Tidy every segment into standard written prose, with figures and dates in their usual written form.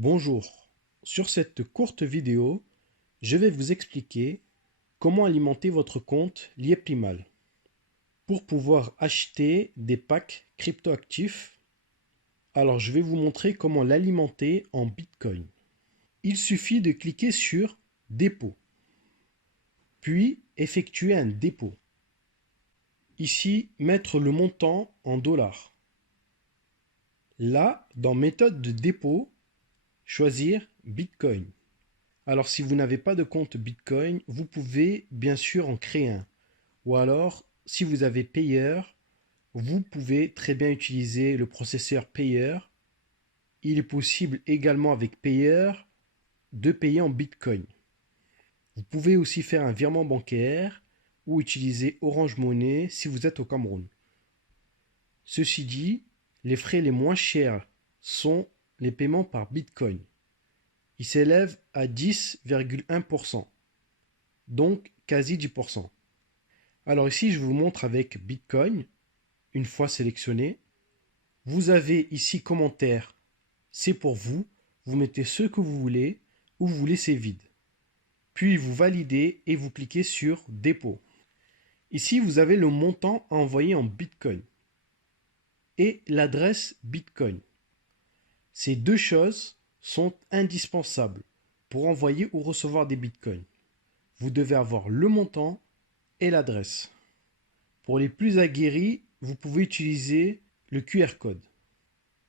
Bonjour, sur cette courte vidéo, je vais vous expliquer comment alimenter votre compte Lieplimal pour pouvoir acheter des packs cryptoactifs. Alors je vais vous montrer comment l'alimenter en Bitcoin. Il suffit de cliquer sur Dépôt, puis effectuer un dépôt. Ici, mettre le montant en dollars. Là, dans Méthode de dépôt, choisir Bitcoin. Alors si vous n'avez pas de compte Bitcoin, vous pouvez bien sûr en créer un. Ou alors, si vous avez Payer, vous pouvez très bien utiliser le processeur Payer. Il est possible également avec Payer de payer en Bitcoin. Vous pouvez aussi faire un virement bancaire ou utiliser Orange Money si vous êtes au Cameroun. Ceci dit, les frais les moins chers sont les paiements par Bitcoin. Ils s'élèvent à 10,1%, donc quasi 10%. Alors ici, je vous montre avec Bitcoin, une fois sélectionné. Vous avez ici commentaire, c'est pour vous. Vous mettez ce que vous voulez ou vous laissez vide. Puis vous validez et vous cliquez sur dépôt. Ici, vous avez le montant à envoyer en Bitcoin et l'adresse Bitcoin. Ces deux choses sont indispensables pour envoyer ou recevoir des Bitcoins. Vous devez avoir le montant et l'adresse. Pour les plus aguerris, vous pouvez utiliser le QR code.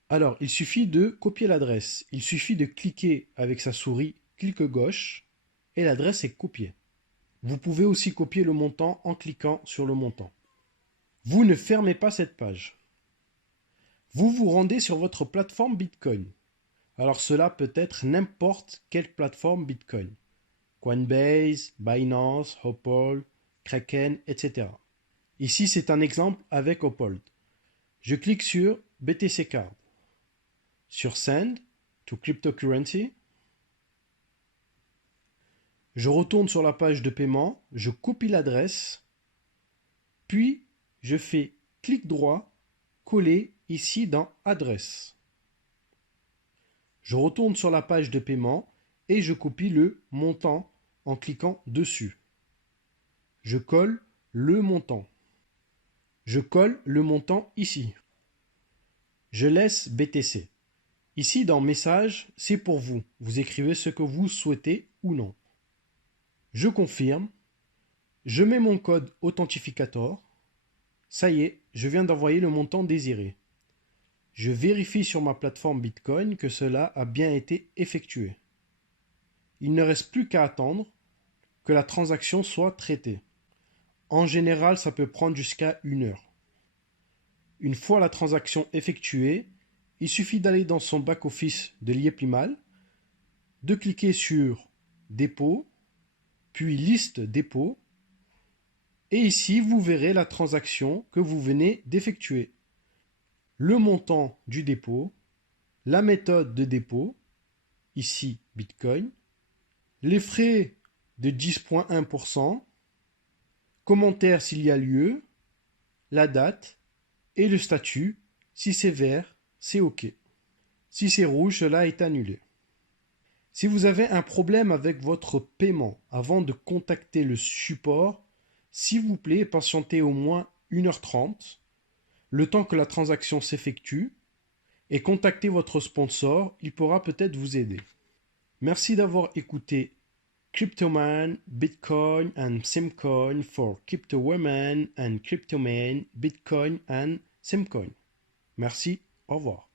Alors, il suffit de copier l'adresse. Il suffit de cliquer avec sa souris, clic gauche, et l'adresse est copiée. Vous pouvez aussi copier le montant en cliquant sur le montant. Vous ne fermez pas cette page. Vous vous rendez sur votre plateforme Bitcoin. Alors cela peut être n'importe quelle plateforme Bitcoin. Coinbase, Binance, Uphold, Kraken, etc. Ici, c'est un exemple avec Uphold. Je clique sur BTC Card, sur Send to Cryptocurrency. Je retourne sur la page de paiement, je copie l'adresse, puis je fais clic droit, coller ici dans Adresse. Je retourne sur la page de paiement et je copie le montant en cliquant dessus. Je colle le montant. Je colle le montant ici. Je laisse BTC. Ici, dans Message, c'est pour vous. Vous écrivez ce que vous souhaitez ou non. Je confirme. Je mets mon code authentificator. Ça y est, je viens d'envoyer le montant désiré. Je vérifie sur ma plateforme Bitcoin que cela a bien été effectué. Il ne reste plus qu'à attendre que la transaction soit traitée. En général, ça peut prendre jusqu'à 1 heure. Une fois la transaction effectuée, il suffit d'aller dans son back-office de Lieplimal, de cliquer sur Dépôt, puis Liste dépôt, et ici vous verrez la transaction que vous venez d'effectuer. Le montant du dépôt, la méthode de dépôt, ici Bitcoin, les frais de 10,1%, commentaire s'il y a lieu, la date et le statut. Si c'est vert, c'est OK. Si c'est rouge, cela est annulé. Si vous avez un problème avec votre paiement avant de contacter le support, s'il vous plaît, patientez au moins 1h30, le temps que la transaction s'effectue, et contactez votre sponsor, il pourra peut-être vous aider. Merci d'avoir écouté Cryptoman, Bitcoin and Simcoin for Crypto Women and Cryptoman, Bitcoin and Simcoin. Merci, au revoir.